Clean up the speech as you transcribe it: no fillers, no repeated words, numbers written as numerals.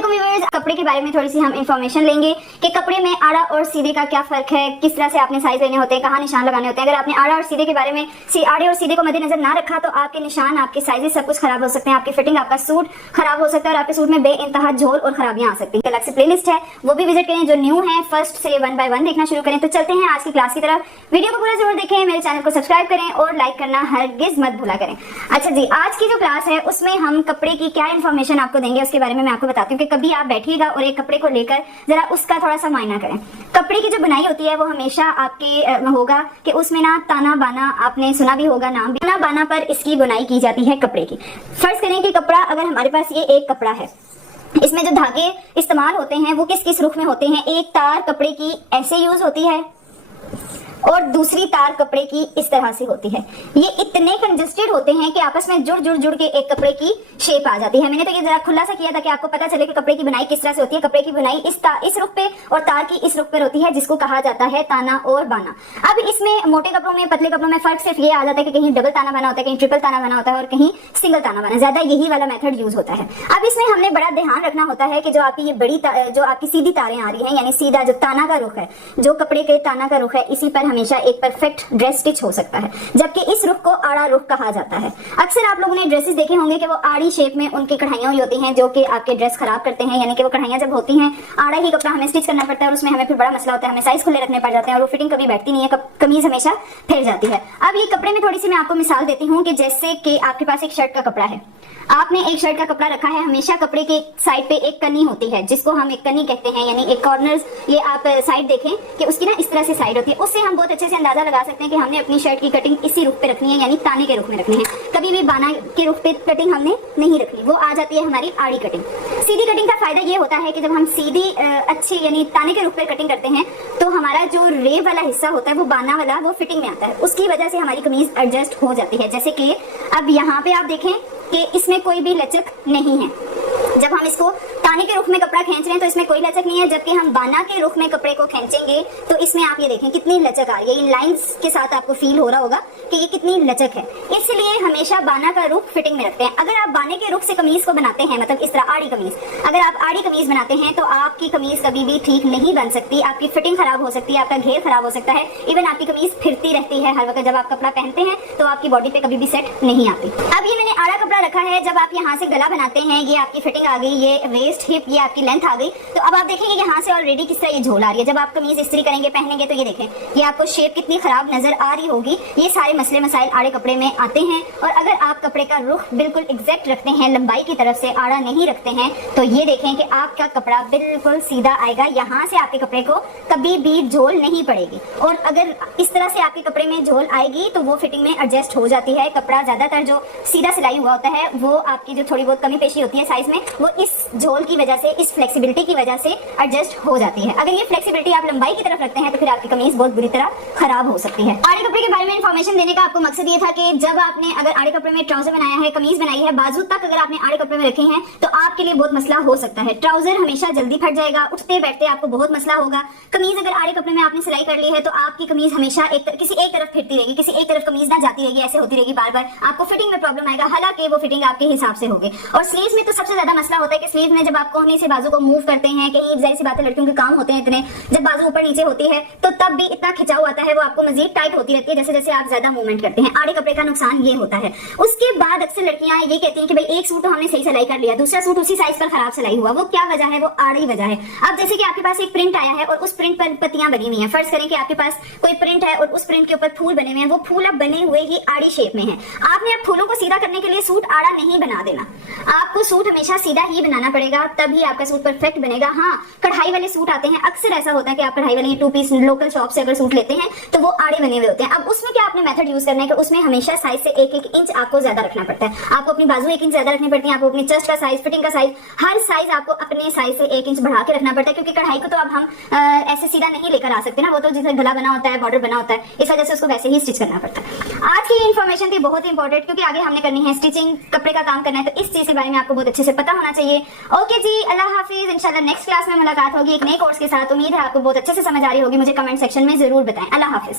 वालेकुम व्यूअर्स, कपड़े के बारे में थोड़ी सी हम इंफॉर्मेशन लेंगे कि कपड़े में आड़ा और सीधे का क्या फर्क है, किस तरह से आपने साइज लेने होते हैं, कहाँ निशान लगाने होते हैं। अगर आपने आड़ा और सीधे के बारे में आड़े और सीधे को मद्देनजर ना रखा तो आपके निशान, आपके साइजेस सब कुछ खराब हो सकते हैं, आपकी फिटिंग, आपका सूट खराब हो सकता है और आपके सूट में बेइंतहा झोल और खराबियां आ सकती है। अलग से प्लेलिस्ट है, वो भी विजिट करें। जो न्यू है फर्स्ट से 1 by 1 देखना शुरू करें। तो चलते हैं आज की क्लास की तरफ। वीडियो को पूरा जरूर देखें, मेरे चैनल को सब्सक्राइब करें और लाइक करना हरगिज मत भूला करें। अच्छा जी, आज की जो क्लास है उसमें हम कपड़े की क्या इन्फॉर्मेशन आपको देंगे उसके बारे में मैं आपको बताती हूँ कि कभी आप बैठिएगा और एक कपड़े को लेकर जरा उसका थोड़ा सा मायना करें। कपड़े की जो बुनाई होती है वो हमेशा आपके होगा कि उसमें ना ताना बाना, आपने सुना भी होगा नाम, ताना बाना पर इसकी बुनाई की जाती है कपड़े की। फर्ज करें कि कपड़ा, अगर हमारे पास ये एक कपड़ा है, इसमें जो धागे इस्तेमाल होते हैं वो किस किस रुख में होते हैं। एक तार कपड़े की ऐसे यूज होती है और दूसरी तार कपड़े की इस तरह से होती है। ये इतने कंजस्टेड होते हैं कि आपस में जुड़ के एक कपड़े की शेप आ जाती है। मैंने तो ये जरा खुला सा किया था कि आपको पता चले कि कपड़े की बुनाई किस तरह से होती है। कपड़े की बुनाई इस रुख पे और तार की इस रुख पर होती है, जिसको कहा जाता है ताना और बाना। अब इसमें मोटे कपड़ों में, पतले कपड़ों में फर्क सिर्फ ये आ जाता है कि कहीं डबल ताना बना होता है, कहीं ट्रिपल ताना बना होता है और कहीं सिंगल ताना बना, ज्यादा यही वाला मेथड यूज होता है। अब इसमें हमने बड़ा ध्यान रखना होता है कि जो आपकी ये बड़ी जो आपकी सीधी तारें आ रही है, यानी सीधा जो ताना का रुख है, जो कपड़े के ताना का रुख है, इसी पर हमेशा एक परफेक्ट ड्रेस स्टिच हो सकता है, जबकि इस रुख को आड़ा रुख कहा जाता है। अक्सर आप लोगों ने ड्रेसेस देखे होंगे कि वो आड़ी शेप में उनकी कढ़ाइयां हुई होती हैं, जो कि आपके ड्रेस खराब करते हैं। यानी कि वो कढ़ाइयां जब होती हैं, आड़ा ही कपड़ा हमें स्टिच करना पड़ता है और उसमें हमें फिर बड़ा मसला होता है, हमें साइज खुले रखने पड़ जाते हैं और वो फिटिंग कभी बैठती नहीं है, कमीज हमेशा फैल जाती है। अब ये कपड़े में थोड़ी सी मैं आपको मिसाल देती हूँ कि जैसे कि आपके पास एक शर्ट का कपड़ा है, आपने एक शर्ट का कपड़ा रखा है, हमेशा कपड़े के साइड पे एक कनी होती है, जिसको हम एक कनी कहते हैं, यानी एक कॉर्नर्स। ये आप साइड देखें कि उसकी ना इस तरह से साइड होती है, उससे हम बहुत अच्छे से अंदाजा लगा सकते हैं कि हमने अपनी शर्ट की कटिंग इसी रुख पे रखनी है, यानी ताने के रुख में रखनी है। कभी भी बाना के रुख पे कटिंग हमने नहीं रखनी, वो आ जाती है हमारी आड़ी कटिंग। सीधी कटिंग का फायदा ये होता है कि जब हम सीधी अच्छी यानी ताने के रुख पे कटिंग करते हैं तो हमारा जो रेव वाला हिस्सा होता है, वो बाना वाला, वो फिटिंग में आता है, उसकी वजह से हमारी कमीज एडजस्ट हो जाती है। जैसे कि अब यहाँ पे आप देखें कि इसमें कोई भी लचक नहीं है। जब हम इसको ताने के रुख में कपड़ा खींच रहे हैं तो इसमें कोई लचक नहीं है, जबकि हम बाना के रुख में कपड़े को खींचेंगे तो इसमें आप ये देखें कितनी लचक आ रही है। इन लाइंस के साथ आपको फील हो रहा होगा कि ये कितनी लचक है। इसलिए हमेशा बाना का रुख फिटिंग में रखते हैं। अगर आप बाने के रुख से कमीज को बनाते हैं, मतलब इस तरह आड़ी कमीज, अगर आप आड़ी कमीज बनाते हैं तो आपकी कमीज कभी भी ठीक नहीं बन सकती, आपकी फिटिंग खराब हो सकती है, आपका घेर खराब हो सकता है, इवन आपकी कमीज फिरती रहती है हर वक्त। जब आप कपड़ा पहनते हैं तो आपकी बॉडी पे कभी भी सेट नहीं आती। अब ये मैंने आड़ा कपड़ा रखा है, जब आप यहाँ से गला बनाते हैं, ये आपकी फिटिंग आ गई, ये वेस्ट हिप, ये आपकी लेंथ आ गई, तो अब आप देखेंगे यहाँ से ऑलरेडी किस तरह ये झोल आ रही है। जब आप कमीज इस्त्री करेंगे, पहनेंगे, तो ये देखें ये आपको शेप कितनी खराब नजर आ रही होगी। ये सारे मसले मसाइल आड़े कपड़े में आते हैं। और अगर आप कपड़े का रुख बिल्कुल एग्जैक्ट रखते हैं, लंबाई की तरफ से आड़ा नहीं रखते हैं, तो ये देखें कि आपका कपड़ा बिल्कुल सीधा आएगा। यहाँ से आपके कपड़े को कभी भी झोल नहीं पड़ेगी। और अगर इस तरह से आपके कपड़े में झोल आएगी तो वो फिटिंग में एडजस्ट हो जाती है। कपड़ा ज्यादातर जो सीधा सिलाई हुआ होता है, वो आपकी जो थोड़ी बहुत कमी पेशी होती है साइज में, वो इस झोल की वजह से, इस फ्लेक्सिबिलिटी की वजह से एडजस्ट हो जाती है। अगर ये फ्लेक्सिबिलिटी आप लंबाई की तरफ रखते हैं तो फिर आपकी कमीज बहुत बुरी तरह खराब हो सकती है। आड़े कपड़े के बारे में इंफॉर्मेशन देने का आपको मकसद ये था कि जब आपने अगर आड़े कपड़े में ट्राउजर बनाया है, कमीज बनाई है, बाजू तक अगर आपने आड़े कपड़े में रखे हैं तो आपके लिए बहुत मसला हो सकता है। ट्राउजर हमेशा जल्दी फट जाएगा, उठते बैठते आपको बहुत मसला होगा। कमीज अगर आड़े कपड़े में आपने सिलाई कर ली है तो आपकी कमीज हमेशा किसी एक तरफ फिरती रहेगी, किसी एक तरफ कमीज ना जाती रहेगी, ऐसे होती रहेगी बार बार, आपको फिटिंग में प्रॉब्लम आएगा, हालांकि वो फिटिंग आपके हिसाब से होगी। और स्लीव्स में तो सबसे ज्यादा मसला होता है कि स्लीव में जब आप कोहनी से बाजू को मूव करते हैं, कहीं जाहिर सी बात है लड़कियों के काम होते हैं इतने, जब बाजू ऊपर नीचे होती है तो तब भी इतना खिंचाव आता है, वो आपको मजीद टाइट होती रहती है जैसे जैसे आप ज्यादा मूवमेंट करते हैं। आड़े कपड़े का नुकसान ये होता है। उसके बाद अक्सर लड़कियां ये कहती हैं कि भाई एक सूट तो हमने सही सिलाई कर लिया, दूसरा सूट उसी साइज पर खराब सिलाई हुआ। वो क्या वजह है? वो आड़ी वजह है। अब जैसे कि आपके पास एक प्रिंट आया है और उस प्रिंट पर पत्तियां बनी हुई हैं। फर्ज करें कि आपके पास कोई प्रिंट है और उस प्रिंट के ऊपर फूल बने हुए हैं, वो फूल अब बने हुए ही आड़ी शेप में है। आपने अब फूलों को सीधा करने के लिए सूट आड़ा नहीं बना देना, आपको सूट हमेशा सीधा ही बनाना पड़ेगा, तभी आपका सूट परफेक्ट बनेगा। हाँ, कढ़ाई वाले सूट आते हैं, अक्सर ऐसा होता है कि आप कढ़ाई वाले 2 पीस लोकल शॉप से अगर सूट लेते हैं तो वो आड़े बने हुए होते हैं। अब उसमें क्या आपने मेथड यूज करना है कि उसमें हमेशा साइज से 1-1 इंच आपको ज्यादा रखना पड़ता है। आपको अपनी बाजू 1 इंच ज्यादा रखनी पड़ती है, आपको अपनी चेस्ट का साइज, फिटिंग का साइज, हर साइज आपको अपने साइज से 1 इंच बढ़ा के रखना पड़ता है, क्योंकि कढ़ाई को तो अब हम ऐसे सीधा नहीं लेकर आ सकते ना, वो तो जैसे गला बना होता है, बॉर्डर बना होता है, इस वजह से उसको वैसे ही स्टिच करना पड़ता है। आज की इन्फॉर्मेशन थी बहुत इंपॉर्टेंट, क्योंकि आगे हमने करनी है स्टिचिंग, कपड़े का काम करना है, तो इस चीज के बारे में आपको बहुत अच्छे से पता होना चाहिए। ओके जी, अल्लाह हाफिज। इंशाल्लाह नेक्स्ट क्लास में मुलाकात होगी एक नए कोर्स के साथ। उम्मीद है आपको बहुत अच्छे से समझ आ रही होगी। मुझे कमेंट सेक्शन में जरूर बताएं। अल्लाह हाफिज।